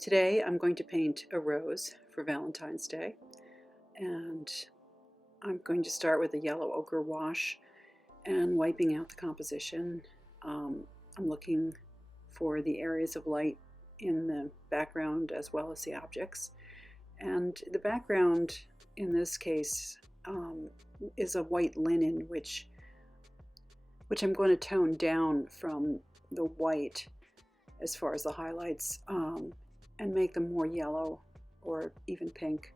Today I'm going to paint a rose for Valentine's Day, and I'm going to start with a yellow ochre wash and wiping out the composition. I'm looking for the areas of light in the background as well as the objects. And the background in this case is a white linen, which I'm going to tone down from the white as far as the highlights, and make them more yellow or even pink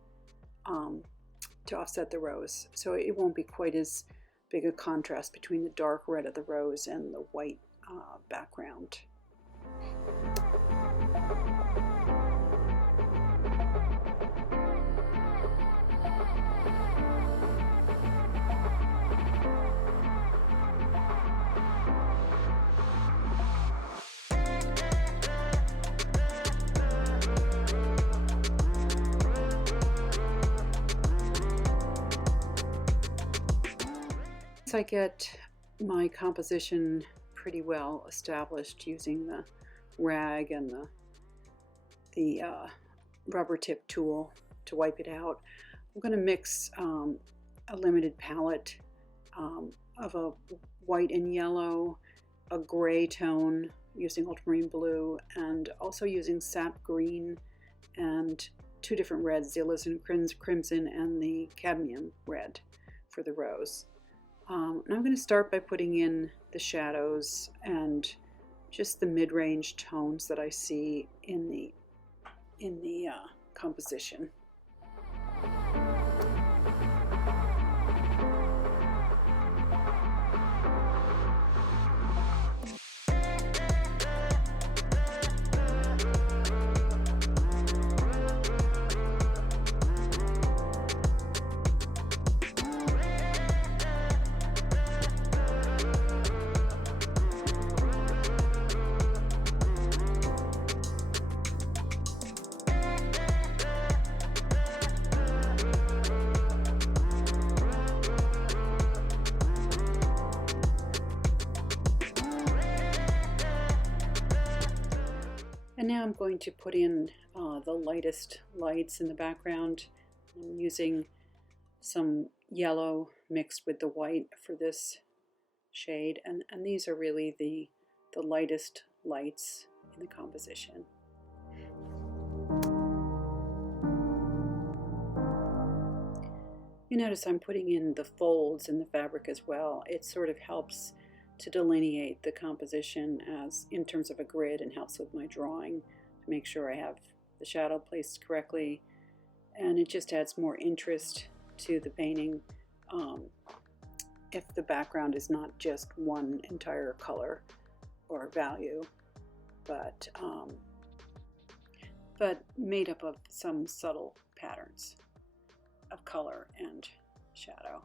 to offset the rose. So it won't be quite as big a contrast between the dark red of the rose and the white background. I get my composition pretty well established using the rag and the rubber tip tool to wipe it out. I'm going to mix a limited palette of a white and yellow, a gray tone using ultramarine blue, and also using sap green and two different reds, the alizarin crimson and the cadmium red for the rose. And I'm going to start by putting in the shadows and just the mid-range tones that I see in the composition. And now I'm going to put in the lightest lights in the background. I'm using some yellow mixed with the white for this shade, and these are really the lightest lights in the composition. You notice I'm putting in the folds in the fabric as well. It sort of helps to delineate the composition as in terms of a grid, and helps with my drawing to make sure I have the shadow placed correctly, and it just adds more interest to the painting if the background is not just one entire color or value, but made up of some subtle patterns of color and shadow.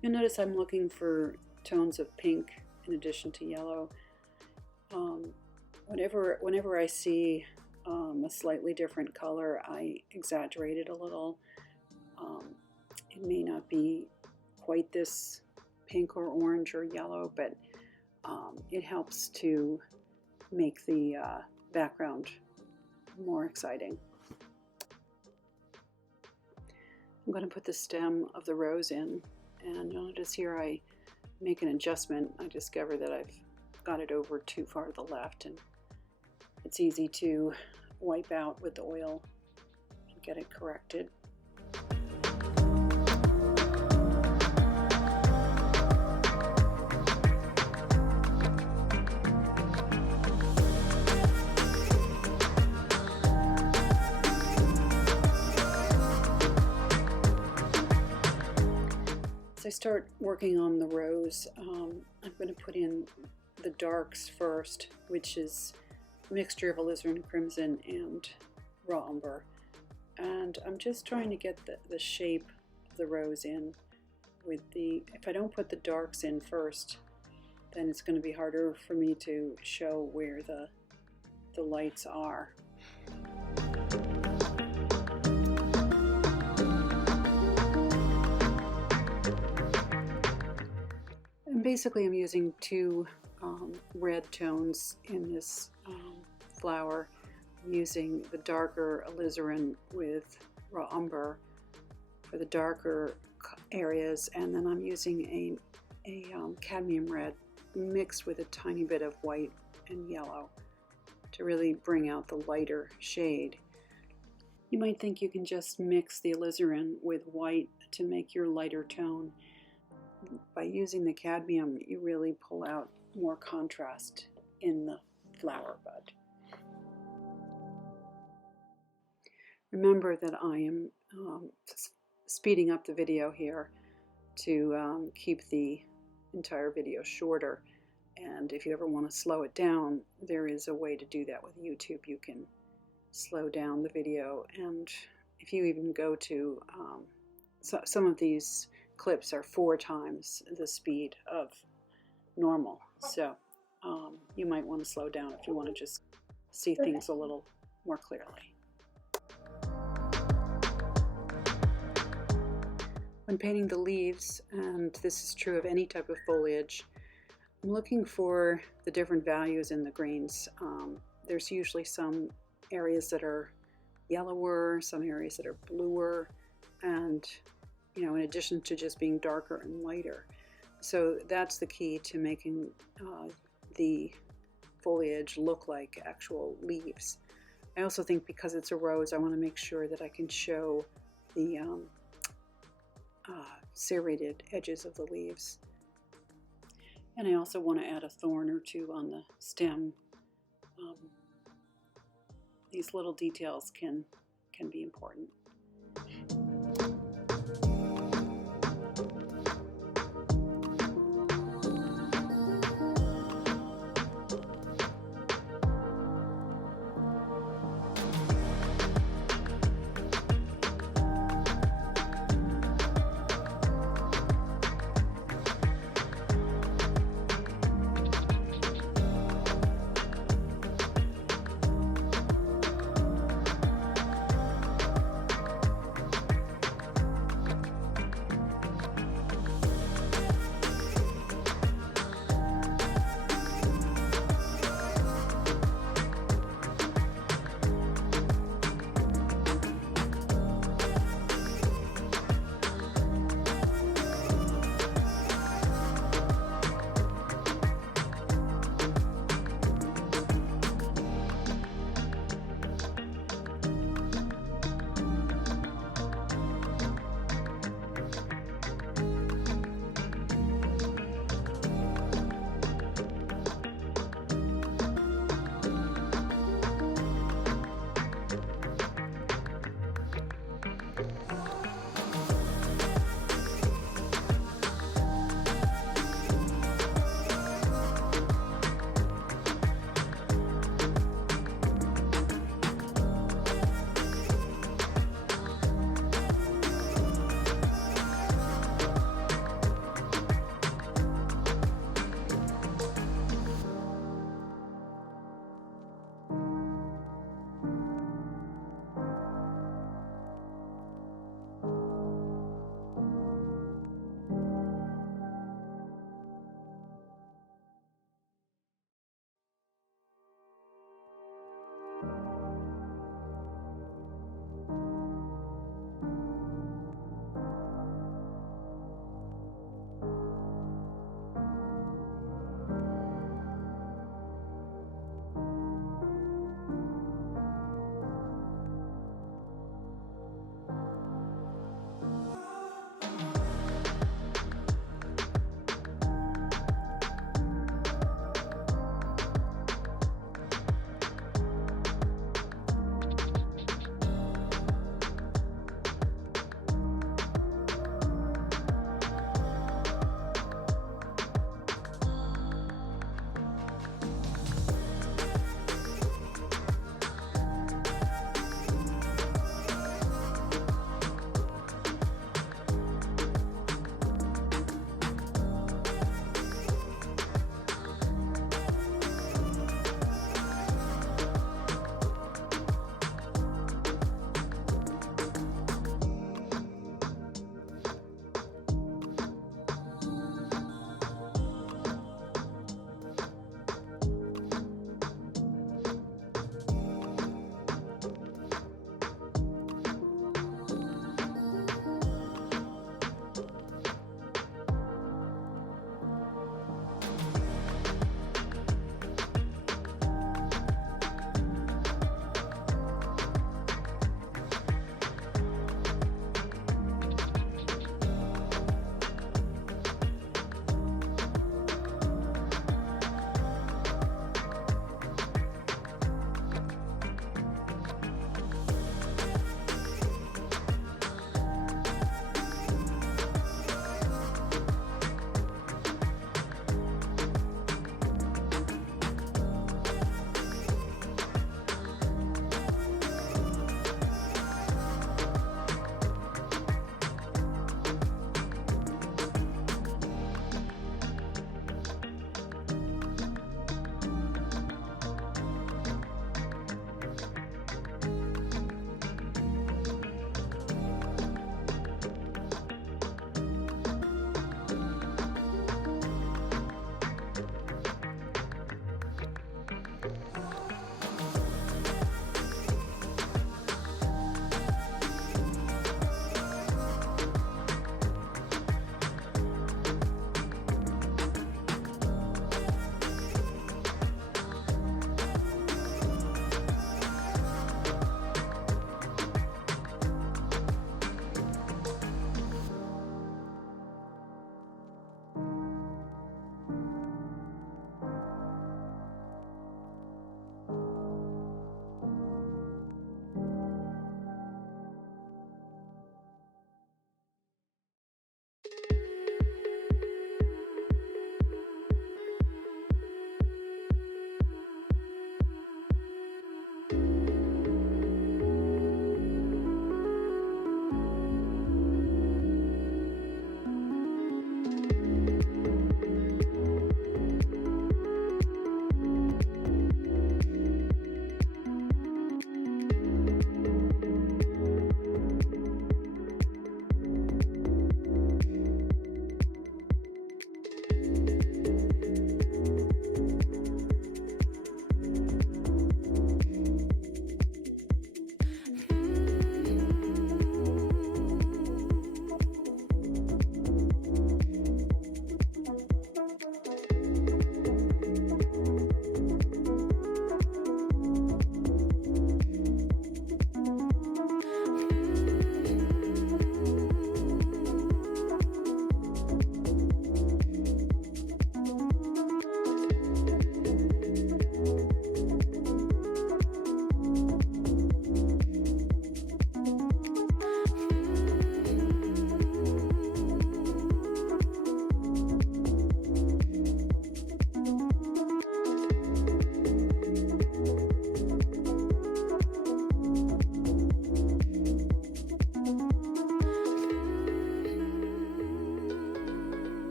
You'll notice I'm looking for tones of pink in addition to yellow. Whenever I see a slightly different color, I exaggerate it a little. It may not be quite this pink or orange or yellow, but it helps to make the background more exciting. I'm going to put the stem of the rose in, and you'll notice here I make an adjustment. I discover that I've got it over too far to the left, and it's easy to wipe out with the oil and get it corrected. As I start working on the rose, I'm going to put in the darks first, which is a mixture of alizarin crimson and raw umber. And I'm just trying to get the shape of the rose in with if I don't put the darks in first, then it's going to be harder for me to show where the the lights are. And basically I'm using two red tones in this flower. I'm using the darker alizarin with raw umber for the darker areas, and then I'm using a cadmium red mixed with a tiny bit of white and yellow to really bring out the lighter shade. You might think you can just mix the alizarin with white to make your lighter tone. By using the cadmium, you really pull out more contrast in the flower bud. Remember that I am speeding up the video here to keep the entire video shorter, and if you ever want to slow it down, there is a way to do that with YouTube. You can slow down the video, and if you even go to some of these clips are 4 times the speed of normal, so you might want to slow down if you want to just see things a little more clearly. When painting the leaves, and this is true of any type of foliage, I'm looking for the different values in the greens. There's usually some areas that are yellower, some areas that are bluer, and in addition to just being darker and lighter. So that's the key to making the foliage look like actual leaves. I also think because it's a rose, I want to make sure that I can show the serrated edges of the leaves. And I also want to add a thorn or two on the stem. These little details can be important.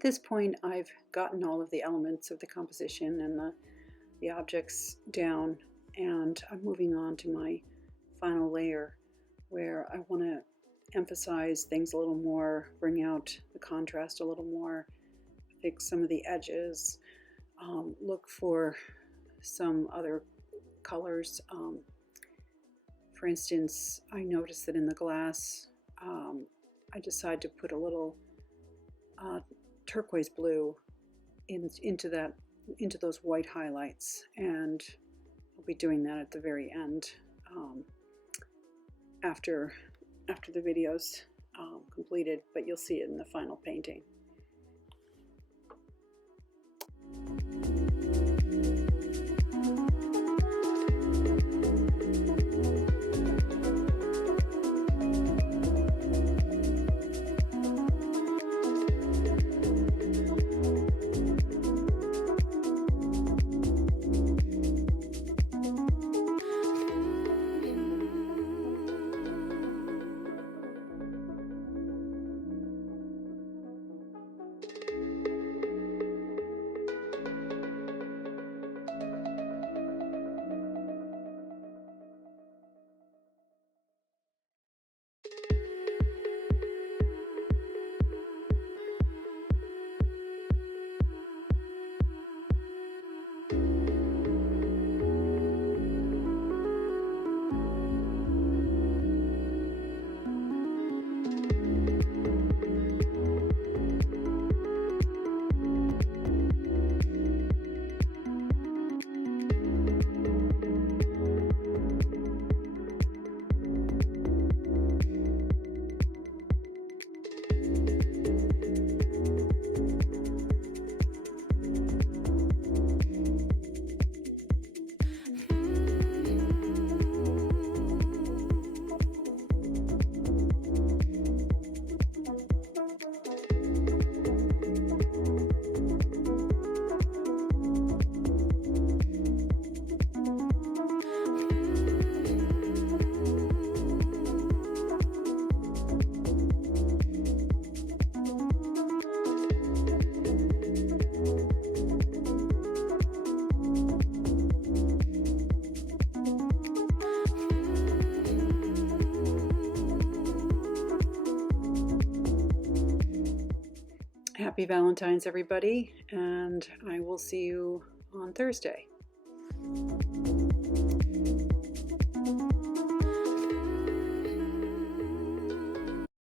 this point, I've gotten all of the elements of the composition and the objects down, and I'm moving on to my final layer where I want to emphasize things a little more, bring out the contrast a little more, fix some of the edges, look for some other colors. For instance, I noticed that in the glass, I decided to put a little turquoise blue into those white highlights, and I'll be doing that at the very end, after the video's completed, but you'll see it in the final painting. Happy Valentine's, everybody, and I will see you on Thursday.